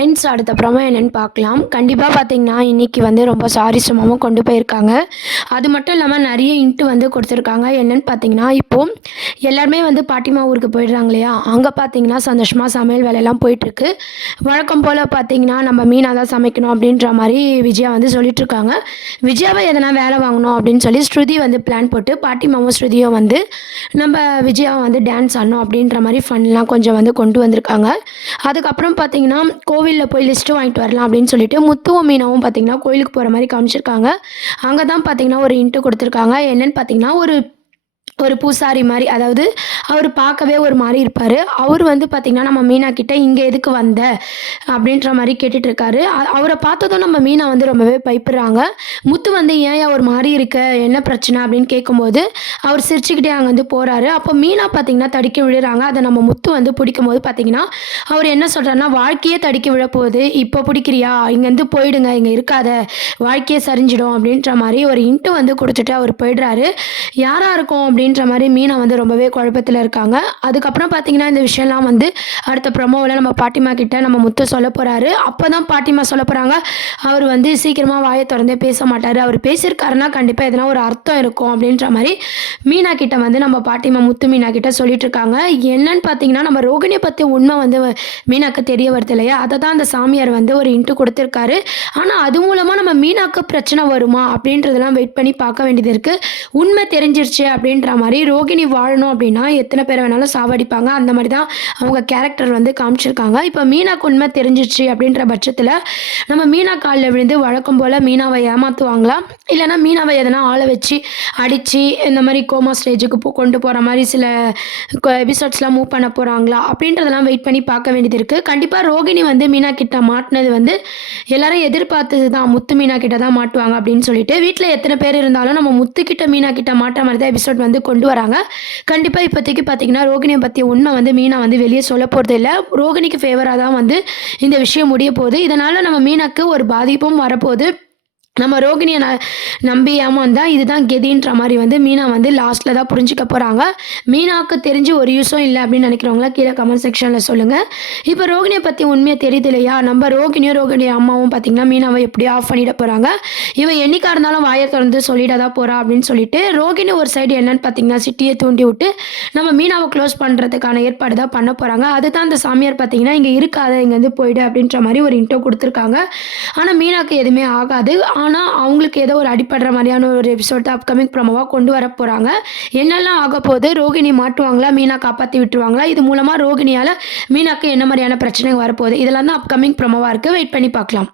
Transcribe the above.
Friends அடுத்த promo என்னன்னு பார்க்கலாம். கண்டிப்பா பார்த்தீங்கன்னா, இன்னைக்கு வந்து ரொம்ப சுவாரஸ்யமாவும் கொண்டு போயிருக்காங்க. அது மட்டும் இல்லாம நெறைய ஹிண்ட் வந்து குடுத்துருக்காங்க. என்னன்னு பார்த்தீங்கன்னா, இப்போ எல்லாருமே வந்து பாட்டிமா ஊருக்கு போயிடுறாங்க இல்லையா? அங்க பார்த்தீங்கன்னா, சந்தோஷமா சமையல் வேலைலாம் போயிட்டுருக்கு. வழக்கம் போல பார்த்தீங்கன்னா, நம்ம மீனா தான் சமைக்கணும் அப்படின்ற மாரி விஜயா வந்து சொல்லிட்டுருக்காங்க. விஜயாவ எதனா வேலை வாங்கணும் அப்படின்னு சொல்லி ஸ்ருதி வந்து பிளான் போட்டு, பாட்டிமாவும் ஸ்ருதியும் வந்து நம்ம விஜயாவ வந்து டான்ஸ் ஆடணும் அப்படின்ற மாரி ஃபன்லாம் கொஞ்சம் வந்து கொண்டு வந்திருக்காங்க. அதுக்கப்புறம் பார்த்தீங்கன்னா, கோவில்ல போய் லிஸ்ட்டு வாங்கிட்டு வரலாம் அப்படின்னு சொல்லிட்டு, முத்துவும், மீனாவும் பார்த்தீங்கன்னா, கோயிலுக்கு போற மாரி காமிச்சிருக்காங்க. அங்க தான் பார்த்தீங்கன்னா, ஒரு ஹிண்ட்டு குடுத்துருக்காங்க. என்னன்னு பார்த்தீங்கன்னா, ஒரு ஒரு பூசாரி மாரி. அதாவது அவரு பார்க்கவே ஒரு மாரி இருப்பாரு. அவரு வந்து பார்த்தீங்கன்னா, நம்ம மீனா கிட்ட "இங்க எதுக்கு வந்த?" அப்படின்ற மாரி கேட்டுட்டு இருக்காரு. அவர பார்த்ததும் நம்ம மீனா வந்து ரொம்பவே பயப்படுறாங்க. முத்து வந்து "ஏன்யா ஒரு மாரி இருக்க? என்ன பிரச்சனை?" அப்படின்னு கேட்கும்போது, அவர் சிரிச்சுக்கிட்டே அங்கருந்து போறாரு. அப்போ மீனா பார்த்தீங்கன்னா, தடுக்கி விழுறாங்க. அத நம்ம முத்து வந்து பிடிக்கும்போது பார்த்தீங்கன்னா, அவரு என்ன சொல்றாருன்னா, "வாழ்க்கையே தடுக்கி விழப்போகுது. இப்போ பிடிக்கிறியா? இங்கேருந்து போயிடுங்க. இங்க இருக்காத. வாழ்க்கையே சரிஞ்சிடும்." அப்படின்ற மாரி ஒரு ஹிண்ட் வந்து குடுத்துட்டு அவரு போயிடுறாரு. யாரா இருக்கும் அப்படின்ற மாரி மீனா வந்து ரொம்பவே குழப்பத்துல இருக்காங்க. அதுக்கப்புறம் பார்த்தீங்கன்னா, இந்த விஷயம்லாம் வந்து அடுத்த ப்ரமோல நம்ம பாட்டிமா கிட்ட நம்ம முத்து சொல்லப் போறாரு. அப்பதான் பாட்டிமா சொல்லப் போறாங்க, அவரு வந்து சீக்கிரமா வாய தொறந்தே பேச மாட்டாரு. அவரு பேசியிருக்காருன்னா, கண்டிப்பா எதனா ஒரு அர்த்தம் இருக்கும் அப்படின்ற மாரி மீனா கிட்ட வந்து நம்ம பாட்டிமா முத்து மீனா கிட்ட சொல்லிட்டு இருக்காங்க. என்னன்னு பார்த்தீங்கன்னா, நம்ம ரோகிணிய பத்தி உண்மை வந்து மீனாக்கு தெரிய வருது இல்லையா? அததான் அந்த சாமியார் வந்து ஒரு ஹிண்ட் குடுத்திருக்காரு. ஆனா, அது மூலமா நம்ம மீனாக்கு பிரச்சனை வருமா? அப்படின்றதெல்லாம் வெயிட் பண்ணி பார்க்க வேண்டியது இருக்கு. உண்மை தெரிஞ்சிருச்சு அப்படின்ற மாரி ரோகிணி வாழணும் அப்படின்னா, எத்தன பேர வேணாலும் சாவடிப்பாங்க. அந்த மாரி தான் அவங்க கேரக்டர் வந்து காமிச்சிருக்காங்க. இப்ப மீனாக்கு உண்மை தெரிஞ்சிருச்சு அப்படின்ற பட்சத்தில, நம்ம மீனா கால்ல விழுந்து வழக்கம் போல மீனாவ ஏமாத்துவாங்களா? இல்லன்னா மீனாவ எதனா ஆள வச்சு அடிச்சு, இந்த மாரி கோமா ஸ்டேஜுக்கு கொண்டு போற மாரி சில எபிசோட்ஸ்லாம் மூவ் பண்ண போறாங்களா? அப்படின்றதெல்லாம் வெயிட் பண்ணி பார்க்க வேண்டியது இருக்கு. கண்டிப்பா ரோகிணி வந்து மீனா கிட்ட மாட்டுனது வந்து எல்லாரும் எதிர்பார்த்தது தான். முத்து மீனா கிட்ட தான் மாட்டுவாங்க அப்படின்னு சொல்லிட்டு. வீட்ல எத்தன பேர் இருந்தாலும் நம்ம முத்து கிட்ட, மீனா கிட்ட மாட்ற மாரி தான் எபிசோட் வந்து கொண்டு வராங்க. கண்டிப்பா இப்போதைக்கு பார்த்தீங்கன்னா, ரோகிணிய பத்திய உண்மை வந்து மீனா வந்து வெளிய சொல்லப் போறதில்ல. ரோகிணிக்கு ஃபேவரா தான் வந்து இந்த விஷயம் முடியப் போது. இதனால நம்ம மீனாக்கு ஒரு பாதிப்பும் வரப்போது. நம்ம ரோகிணிய நம்பி ஏமாந்தா இதுதான் கெதின்ற மாரி வந்து மீனா வந்து லாஸ்ட்ல தான் புரிஞ்சுக்க போறாங்க. மீனாவுக்கு தெரிஞ்சு ஒரு யூஸும் இல்ல அப்படின்னு நினைக்கிறவங்கலாம் கீழ கமெண்ட் செக்ஷன்ல சொல்லுங்க. இப்ப ரோகிணிய பத்தி உண்மையா தெரியுது இல்லையா? நம்ம ரோகிணியும், ரோகிணி அம்மாவும் பார்த்தீங்கன்னா, மீனாவ எப்படியோ ஆஃப் பண்ணிட போறாங்க. இவ என்னைக்கா இருந்தாலும் வாய தொறந்து சொல்லிட தான் போறா அப்படின்னு சொல்லிட்டு, ரோகிணி ஒரு சைடு என்னன்னு பார்த்தீங்கன்னா, சிட்டிய தூண்டி விட்டு, நம்ம மீனாவ க்ளோஸ் பண்றதுக்கான ஏற்பாடு தான் பண்ண போறாங்க. அதுதான் அந்த சாமியார் பார்த்தீங்கன்னா, "இங்க இருக்காத, இங்கேருந்து போயிடு" அப்படின்ற மாரி ஒரு இன்ட்ரோ குடுத்துருக்காங்க. ஆனா, மீனாக்கு எதுவுமே ஆகாது. ஆனா, அவங்களுக்கு ஏதோ ஒரு அடிபடுற மாரியான ஒரு எபிசோட் தான் அப்கமிங் ப்ரோமோவா கொண்டு வரப்போறாங்க. என்னெல்லாம் ஆகப்போது? ரோகிணி மாட்டுவாங்களா? மீனா காப்பாத்தி விட்டுருவாங்களா? இது மூலமா ரோகிணியால மீனாக்கு என்ன மாரியான பிரச்சனை வரப்போகுது? இதெல்லாம் தான் அப்கமிங் ப்ரோமோவா இருக்கு. வெயிட் பண்ணி பார்க்கலாம்.